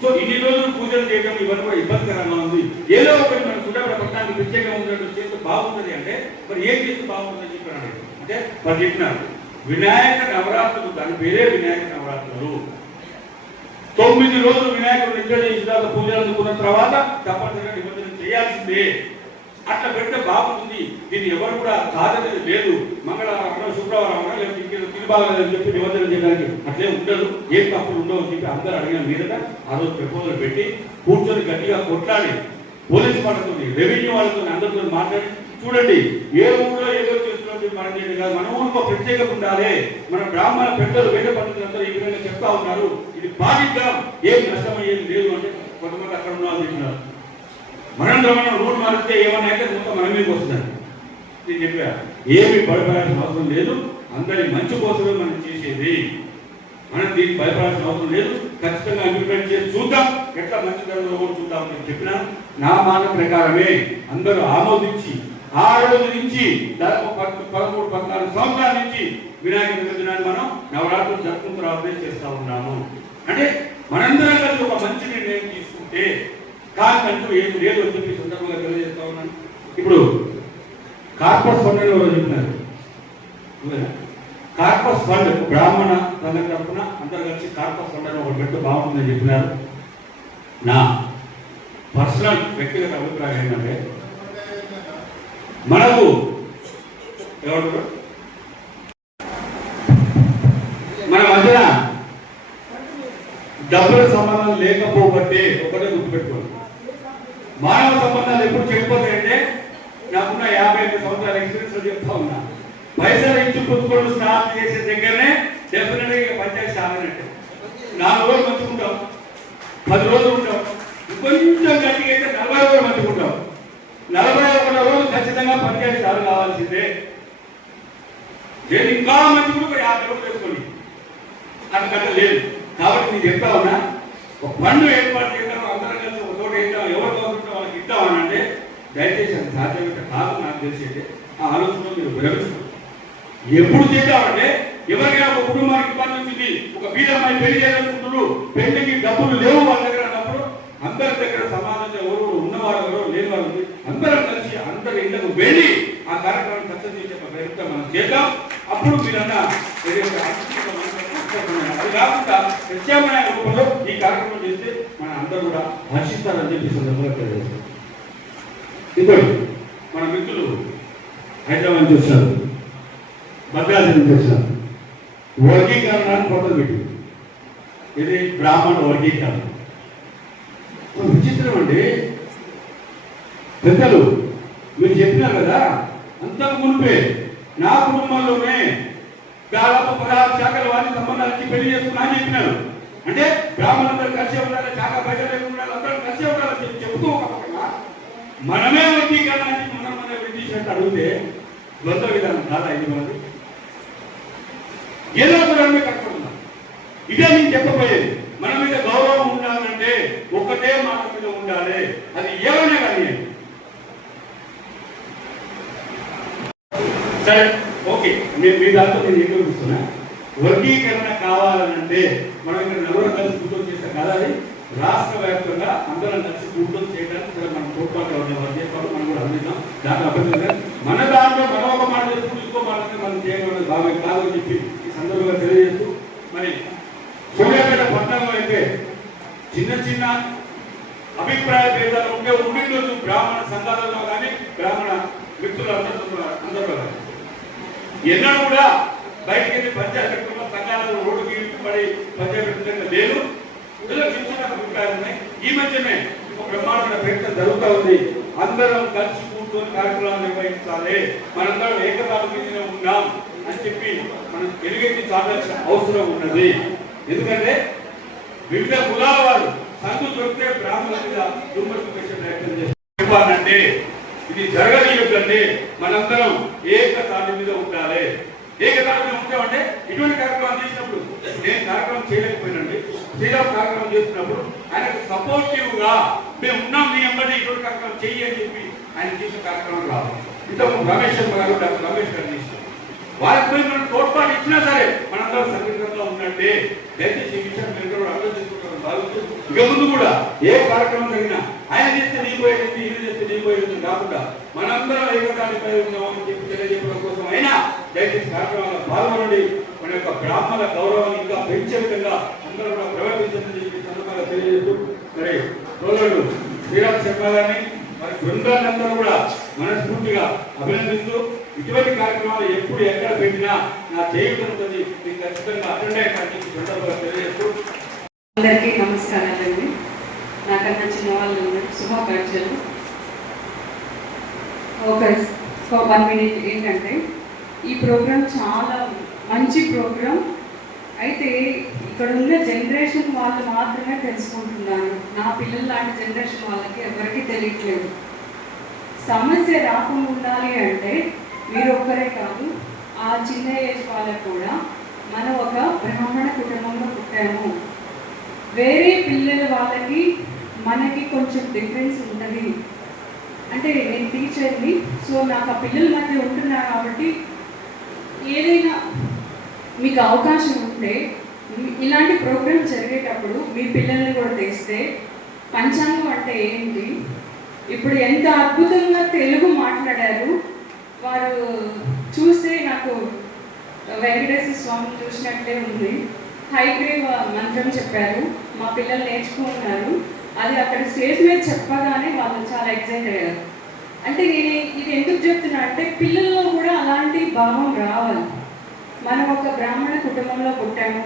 సో ఇన్ని రోజులు పూజలు చేయడం ఇవన్నీ కూడా ఇబ్బందికరంగా ఉంది. ఏదో ఒకటి మన సూర్యాపేట పట్టణానికి ప్రత్యేకంగా ఉన్నట్టు చేస్తే బాగుంటుంది. అంటే మరి ఏం చేస్తే బాగుంటుందని చెప్పారు. అంటే మరి చెప్పినారు వినాయక నవరాత్రులు, దాని పేరే వినాయక నవరాత్రులు. 9 రోజులు వినాయకుడు నిద్ర చేసిన తర్వాత పూజలు అందుకున్న తర్వాత తప్పనిసరిగా నిమజ్జనం చేయాల్సిందే. అట్లా పెడితే బాగుంటుంది. దీన్ని ఎవరు కూడా కాదనేది లేదు. మంగళవారం శుక్రవారం లేకపోతే తిరుబాలని చెప్పి నిమజ్జనం చేయడానికి అట్లే ఉండదు, ఏం తప్పులు ఉండవు అని చెప్పి అందరూ అడిగిన మీదట ఆ రోజు ప్రపోజల్ పెట్టి కూర్చొని గట్టిగా కొట్లాడి పోలీస్ వాళ్ళతో రెవెన్యూ వాళ్ళతో అందరితో మాట్లాడి, చూడండి ఏ ఊళ్ళో ఏదో చేస్తున్నట్టు మనం చేయడం కాదు, మన ఊరిలో ప్రత్యేకత ఉండాలి. మన బ్రాహ్మణ పెద్దలు వేద పండితులందరూ ఈ విధంగా చెప్తా ఉన్నారు, ఇది పాటిద్దాం, ఏం నష్టమయ్యేది లేదు అంటే కొంతమంది అక్కడ ఉన్న వాళ్ళు చెప్పినారు. మనం రూల్ మారిస్తే ఏమన్నా అయితే మొత్తం మన మీదకి వస్తుందని నేను చెప్పా. ఏమి భయపడాల్సిన అవసరం లేదు, అందరి మంచి కోసమే మనం చేసేది. మనం దీనికి భయపడాల్సిన అవసరం లేదు. ఖచ్చితంగా ఇంప్లిమెంట్ చేసి చూద్దాం, ఎట్లా మంచి జరుగుతుందో చూద్దాం అని చెప్పినా నా మాట ప్రకారమే అందరూ ఆమోదించి ఆ రోజు నుంచి దాదాపు 13-14 సంవత్సరాల నుంచి వినాయక నిమజ్జనాన్ని మనం నవరాత్రులు జరుపుకున్న తర్వాత చేస్తూ ఉన్నాము. అంటే మనందరం కలిసి ఒక మంచి నిర్ణయం తీసుకుంటే కాదంటూ ఏం లేదు అని చెప్పి సందర్భంగా తెలియజేస్తా ఉన్నాను. ఇప్పుడు కార్పస్ ఫండ్ అని ఎవరో చెప్పినారు. కార్పస్ ఫండ్ బ్రాహ్మణ సంఘం తరఫున అందరు కలిసి కార్పస్ ఫండ్ అని ఒకటి పెట్టి బాగుంటుందని చెప్పినారు. నా పర్సనల్ వ్యక్తిగత అభిప్రాయం ఏంటంటే, మనకు ఎవరు మన మధ్యన డబ్బుల సంబంధం లేకపోబట్టే ఒకటే గుర్తుపెట్టుకోండి. మానవ సంబంధాలు ఎప్పుడు చెడిపోతాయంటే, నాకున్న 55 సంవత్సరాల ఎక్స్పీరియన్స్ చెప్తా ఉన్నా, పైసలు ఇచ్చి పుచ్చుకొని స్టార్ట్ చేసే దగ్గరనే డెఫినెట్గా పంచాయతీ సాగినట్టే. 4 రోజులు మంచుకుంటాం, 10 రోజులు ఉంటాం, కొంచెం గట్టిగా అయితే 40 రోజులు మంచుకుంటాం. 41 రోజులు ఖచ్చితంగా పంచాయతీ సాగు కావాల్సిందే. నేను ఇంకా మంచుకుంటూ 50 రోజులు వేసుకోండి, అంతకంటే లేదు. కాబట్టి నేను చెప్తా ఉన్నా, ఒక ఫండ్ ఏర్పాటు చేద్దాం, అందరం కలిసి ఒక చోట వేద్దాం, ఎవరు కావాలంటే వాళ్ళకి ఇద్దామని అంటే దయచేసి అది సాధ్యమైతే కాదు. నాకు తెలిసి ఆ ఆలోచనలో మీరు విరమిస్తారు. ఎప్పుడు చేద్దామంటే, ఎవరికైనా ఒక కుటుంబానికి ఇబ్బంది వచ్చింది, ఒక బీదమ్మాయి పెళ్లి చేయాలనుకుంటున్నారు, పెళ్లికి డబ్బులు లేవు వాళ్ళ దగ్గర అన్నప్పుడు అందరి దగ్గర సమాజంలో ఎవరు ఉన్నవారు ఎవరు లేని వారు అందరం కలిసి అందరి ఇళ్లకు వెళ్ళి ఆ కార్యక్రమాన్ని సక్సెస్ చేసే ప్రయత్నం మనం చేద్దాం. అప్పుడు మీరన్నా అది కాకుండా ప్రత్యామ్నాయ రూపంలో ఈ కార్యక్రమం చేస్తే మన అందరూ కూడా హర్షిస్తారని చెప్పి సందర్భంగా తెలియజేస్తారు. ఇంకోటి, మన మిత్రులు హైదరాబాద్ నుంచి వచ్చారు, భద్రాద్రి నుంచి వచ్చారు, వర్గీకరణాన్ని పొట్టలు పెట్టి, ఇది బ్రాహ్మణ వర్గీకరణ. విచిత్రం అండి. పెద్దలు మీరు చెప్పినారు కదా, అంతకు మునిపే నా కుటుంబంలోనే దాదాపు 16 శాఖల వారి సంబంధాలు ఇచ్చి పెళ్లి చేసుకున్నా అని చెప్పినారు. అంటే బ్రాహ్మణులందరూ కలిసి ఉండాలి, చాలా బయట ఉండాలి, అందరం కలిసి ఉండాలని చెప్పి చెబుతూ ఒక పక్కన మనమే వర్గీకరణ అని మనం విధించినట్టు అడిగితే ద్వంద్వ విధానం కాదా ఇది మనది? ఏదో ఒక దాని మీద కట్టుకుంటున్నాం. ఇదే నేను చెప్పబోయేది. మన మీద గౌరవం ఉండాలంటే ఒకటే మాట మీద ఉండాలి, అది ఏమైనా కానీ. సరే ఓకే, నేను మీ దాంట్లో నేను ఎందుకు చూస్తున్నా, వర్గీకరణ కావాలనంటే మనం ఇక్కడ నలుగురు కలిసి కూర్చొని చేస్తాం కదా, అది రాష్ట్ర వ్యాప్తంగా అందరం కలిసి కూర్చొని చేయడానికి మనం తోడ్పాటు మనం కూడా అందిద్దాం. దాంట్లో అభ్యర్థి మన దాంట్లో మనం ఒక మాట చేసుకుంటూ ఇంకో మాట మనం చేయడం బాగా కాదని చెప్పి ఈ సందర్భంగా తెలియజేస్తూ, మరి సూర్యాపేట పట్టణంలో అయితే చిన్న చిన్న అభిప్రాయ భేదాలు ఉండే ఉండిండొచ్చు, బ్రాహ్మణ సంఘాలలో కానీ బ్రాహ్మణ వ్యక్తులందరూ కానీ. ఎన్నడూ కూడా బయటికి వెళ్ళి పంచాయతీ పెట్టుకున్న సంఘాలలో రోడ్డు పడి పంచాయతీ పెట్టిన లేదు. ఇందులో చిన్న చిన్న అభిప్రాయాలు ఉన్నాయి. ఈ మధ్యనే ఒక బ్రహ్మాండమైన ప్రయత్నం జరుగుతూ ఉంది. అందరం కలిసి కూర్చొని కార్యక్రమాలు నిర్వహించాలి, మనందరం ఏకతాటి మీద ఉన్నాం అని చెప్పి మనం వెలుగెత్తి చాటాల్సిన అవసరం ఉన్నది. ఎందుకంటే వివిధ కులాల వారు సంతు దొరికితే బ్రాహ్మణుల మీద దుర్మర్శించే ప్రయత్నం చేస్తారంటే ఇది జరగలేదంటే మనందరం ఏకతాటి మీద ఉండాలి. ఏకతాటి మీద ఉంటామంటే ఇటువంటి కార్యక్రమాలు చేసినప్పుడు, నేను కార్యక్రమం చేయలేకపోయినండి, శ్రీరామ్ కార్యక్రమం చేస్తున్నప్పుడు ఆయనకు సపోర్టివ్ గా మేము ఉన్నాం, మీ అమ్మని ఇటువంటి కార్యక్రమం చెయ్యి అని చెప్పి ఆయన చేసిన కార్యక్రమం రావాలి. ఇంతకు రమేష్ గారు డాక్టర్ రమేష్ గారు చేసిన వారికి పోయి మనం తోడ్పాటు ఇచ్చినా సరే మనందరం సంఘటనలో ఉన్నట్టే. దయచేసి ఈ విషయం మీరు కూడా అర్థం చేసుకుంటారు భావిస్తూ ఇక ముందు కూడా ఏ కార్యక్రమం జరిగినా ఆయన చేస్తే నీ పోయేది, ఈయన చేస్తే నీ పోయేది కాకుండా మనందరం ఏకతాటిపై ఉన్నామని చెప్పి తెలియజేయడం కోసం అయినా దయచేసి కార్యక్రమాల్లో పాల్గొనండి. మన యొక్క బ్రాహ్మణ గౌరవాన్ని ఇంకా పెంచే విధంగా అందరూ కూడా ప్రవర్తించని చెప్పి సందర్భంగా తెలియజేస్తూ, మరి సోదరుడు శ్రీరామ్ శర్మ గారిని మరి బృందాలందరూ కూడా మనస్ఫూర్తిగా అభినందిస్తూ, ఇటువంటి కార్యక్రమాలు ఎప్పుడు ఎక్కడ పెట్టినా నా చేయుతుంది మీకు ఖచ్చితంగా అటెండ్ అయ్యే సందర్భంగా తెలియజేస్తూ. అందరికీ నమస్కారాలండి. నాకన్నా చిన్న వాళ్ళు శుభాకాంక్షలు. ఒక 1 మినిట్ ఏంటంటే, ఈ ప్రోగ్రాం చాలా మంచి ప్రోగ్రాం. అయితే ఇక్కడ ఉన్న జనరేషన్ వాళ్ళు మాత్రమే తెలుసుకుంటున్నారు. నా పిల్లలు లాంటి జనరేషన్ వాళ్ళకి ఎవరికి తెలియట్లేదు. సమస్య రాకుండా ఉండాలి అంటే మీరు ఒక్కరే కాదు, ఆ చిన్న ఏజ్ వాళ్ళకు కూడా మనం ఒక బ్రాహ్మణ కుటుంబంలో పుట్టాము. వేరే పిల్లల వాళ్ళకి మనకి కొంచెం డిఫరెన్స్ ఉంటుంది. అంటే నేను టీచర్ని, సో నాకు ఆ పిల్లల మధ్య ఉంటున్నా కాబట్టి ఏదైనా మీకు అవకాశం ఉంటే ఇలాంటి ప్రోగ్రామ్ జరిగేటప్పుడు మీ పిల్లల్ని కూడా తెస్తే, పంచాంగం అంటే ఏంటి, ఇప్పుడు ఎంత అద్భుతంగా తెలుగు మాట్లాడారు వారు చూస్తే నాకు వెంకటేశ్వర స్వామిని చూసినట్లే ఉంది. హైగ్రీవ్ మంత్రం చెప్పారు, మా పిల్లలు నేర్చుకున్నారు. అది అక్కడ స్టేజ్ మీద చెప్పగానే వాళ్ళు చాలా ఎక్సైట్ అయ్యారు. అంటే నేను ఇది ఎందుకు చెప్తున్నా అంటే, పిల్లల్లో కూడా అలాంటి భావం రావాలి. మనం ఒక బ్రాహ్మణ కుటుంబంలో పుట్టాము,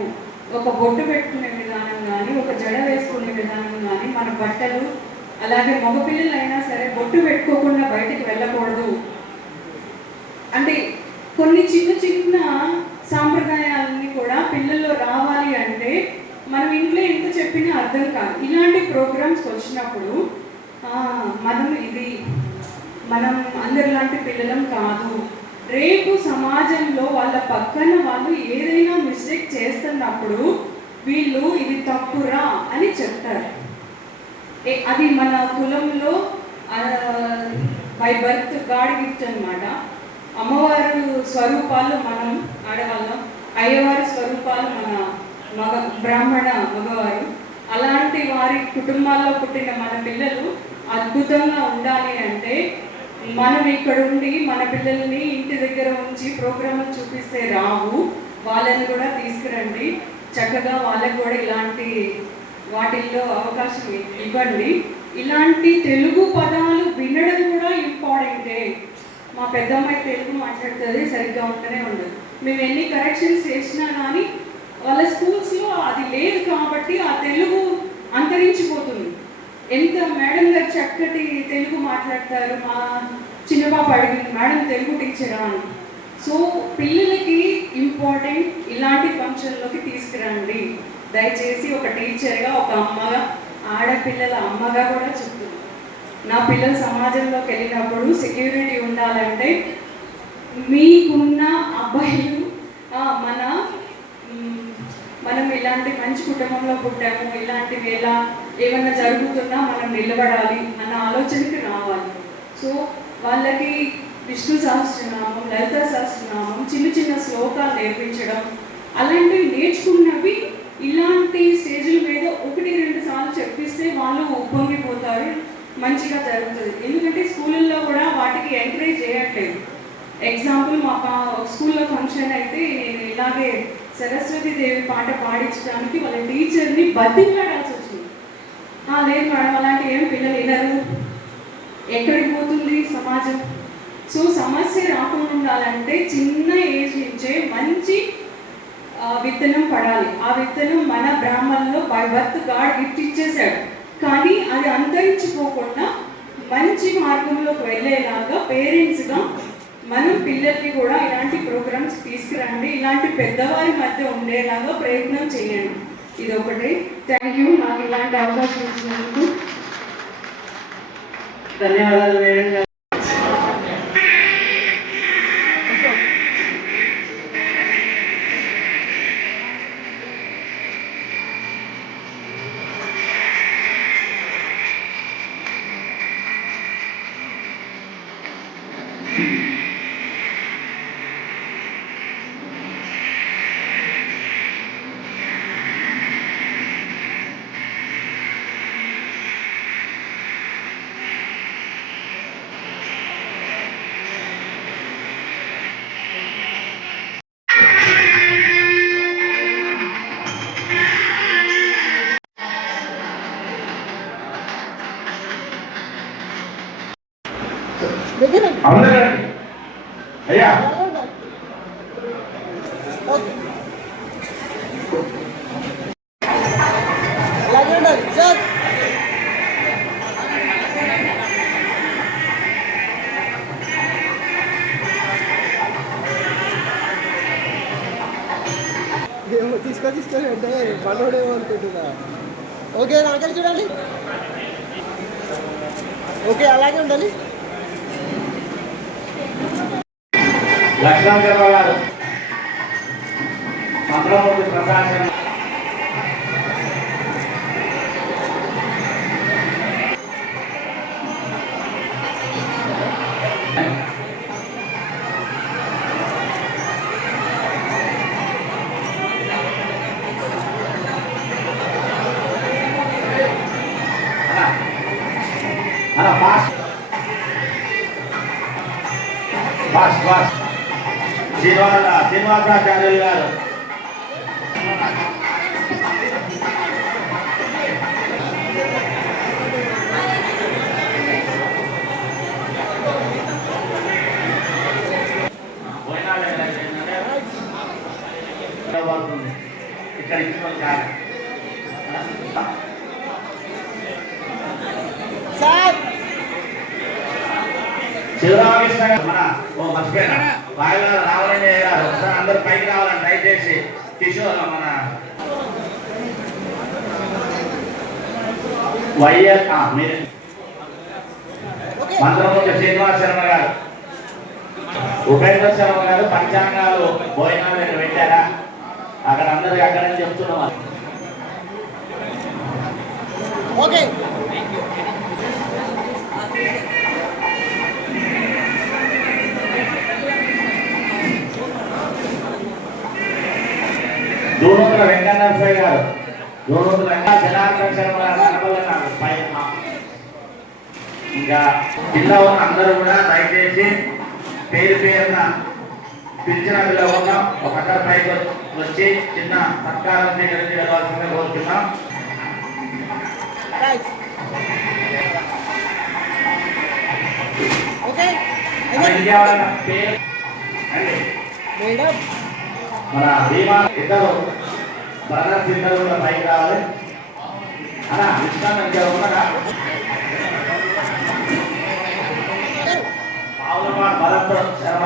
ఒక బొట్టు పెట్టుకునే విధానం కానీ, ఒక జడ వేసుకునే విధానం కానీ, మన బట్టలు, అలాగే మగపిల్లలు అయినా సరే బొట్టు పెట్టుకోకుండా బయటికి వెళ్ళకూడదు. అంటే కొన్ని చిన్న చిన్న సాంప్రదాయాలన్నీ కూడా పిల్లల్లో రావాలి అంటే మనం ఇంట్లో ఎంత చెప్పినా అర్థం కాదు. ఇలాంటి ప్రోగ్రామ్స్ వచ్చినప్పుడు మనం అందరిలాంటి పిల్లలం కాదు. రేపు సమాజంలో వాళ్ళ పక్కన వాళ్ళు ఏదైనా మిస్టేక్ చేస్తున్నప్పుడు వీళ్ళు ఇది తప్పురా అని చెప్తారు. అది మన కులంలో బై బర్త్ గాడ్ గిఫ్ట్ అనమాట. అమ్మవారు స్వరూపాలు మనం ఆడవాళ్ళం, అయ్యవారి స్వరూపాలు మన బ్రాహ్మణ మగవారు. అలాంటి వారి కుటుంబాల్లో పుట్టిన మన పిల్లలు అద్భుతంగా ఉండాలి అంటే మనం ఇక్కడ ఉండి మన పిల్లల్ని ఇంటి దగ్గర ఉంచి ప్రోగ్రాంలు చూపిస్తే రావు. వాళ్ళని కూడా తీసుకురండి, చక్కగా వాళ్ళకు కూడా ఇలాంటి వాటిల్లో అవకాశం ఇవ్వండి. ఇలాంటి తెలుగు పదాలు వినడం కూడా ఇంపార్టెంటే. మా పెద్దమ్మాయి తెలుగు మాట్లాడుతుంది, సరిగ్గా ఉంటూనే ఉండదు. మేము ఎన్ని కరెక్షన్స్ చేసినా కానీ వాళ్ళ స్కూల్స్లో అది లేదు కాబట్టి ఆ తెలుగు అంతరించిపోతుంది. ఎంత మేడం గారు చక్కటి తెలుగు మాట్లాడతారు. మా చిన్న పాప అడిగింది, మేడం తెలుగు టీచరా అని. సో పిల్లలకి ఇంపార్టెంట్ ఇలాంటి ఫంక్షన్లోకి తీసుకురండి. దయచేసి ఒక టీచర్గా, ఒక అమ్మగా, ఆడపిల్లల అమ్మగా కూడా చెప్తున్నాను. నా పిల్లలు సమాజంలోకి వెళ్ళినప్పుడు సెక్యూరిటీ ఉండాలంటే మీకున్న అబ్బాయిలు మనం ఇలాంటి మంచి కుటుంబంలో పుట్టాము, ఇలాంటివి ఎలా ఏమన్నా జరుగుతున్నా మనం నిలబడాలి అన్న ఆలోచనకి రావాలి. సో వాళ్ళకి విష్ణు సహస్రనామం, లలిత సహస్రనామం, చిన్న చిన్న శ్లోకాలు నేర్పించడం, అలాంటివి నేర్చుకున్నవి ఇలాంటి స్టేజ్ల మీద 1-2 సార్లు చెప్పిస్తే వాళ్ళు ఉప్పొంగిపోతారు, మంచిగా జరుగుతుంది. ఎందుకంటే స్కూళ్ళల్లో కూడా వాటికి ఎంకరేజ్ చేయట్లేదు. ఎగ్జాంపుల్ మా స్కూల్లో ఫంక్షన్ అయితే నేను ఇలాగే సరస్వతి దేవి పాట పాడించడానికి వాళ్ళ టీచర్ని బతిమలాడాల్సి వచ్చింది. లేదు మేడం, అలాంటి ఏం పిల్లలు వినరు, ఎక్కడికి పోతుంది సమాజం. సో సమస్య రాకుండా ఉండాలంటే చిన్న ఏజ్ నుంచే మంచి విత్తనం పడాలి. ఆ విత్తనం మన బ్రాహ్మణంలో బై బర్త్ గాడ్ గిఫ్ట్ ఇచ్చేసాడు, కానీ అది అంతరించిపోకుండా మంచి మార్గంలోకి వెళ్ళేలాగా పేరెంట్స్గా మనం పిల్లల్ని కూడా ఇలాంటి ప్రోగ్రామ్స్ తీసుకురండి, ఇలాంటి పెద్దవారి మధ్య ఉండేలాగా ప్రయత్నం చేయండి. ఇది ఒకటి. థ్యాంక్ యూ, నాకు ఇలాంటి అవకాశం ఇచ్చినందుకు ధన్యవాదాలు మేడం గారు. అయ్యా తీసుకొని అంటే పనుడేమో అనుకుంటున్నా. ఓకే, నాకెళ్ళి చూడండి. ఓకే, అలాగే ఉండాలి. లక్ష్మణరావు గారు, మంత్రమూర్తి ప్రసాద్ శర్మ, ఫాస్ట్ శ్రీనివాసాచార్యులు గారు, ఇక్కడ ఇచ్చిన వాళ్ళు కాదు. శివరామకృష్ణ గారు, మర్చిపోయినా వాయిలా రావాలని ఒకసారి అందరూ పైకి రావాలని దయచేసి. కిషోర్ మన వైఎస్ మీరు మంత్రమూర్తి శ్రీనివాస్ శర్మ గారు, ఉపేంద్ర శర్మ గారు పంచాంగాలు భోజనాలు పెట్టారా? అక్కడ అందరికి అక్కడని చెప్తున్నాం. ఓకే, దూనూతుల వెంకన్నరసాయి గారు, దూనూతుల జనార్దన్ శర్మ గారు కనబడలేదు పైన. ఇంకా కింద ఉన్న అందరూ కూడా దయచేసి పేరు పేరున పిలిచిన పిల్లలు ఒకసారి పైకి వచ్చి చిన్న సత్కారం స్వీకరించి వెళ్ళవలసిందిగా కోరుతున్నాం. ఇంకెవరైనా పేరు మన భీమా ఇద్దరు బ్రదర్స్ ఇద్దరు కూడా పైకి రావాలి. అలా విశ్రాంతి ఇంకా ఉన్నారా? భరత్ శర్మ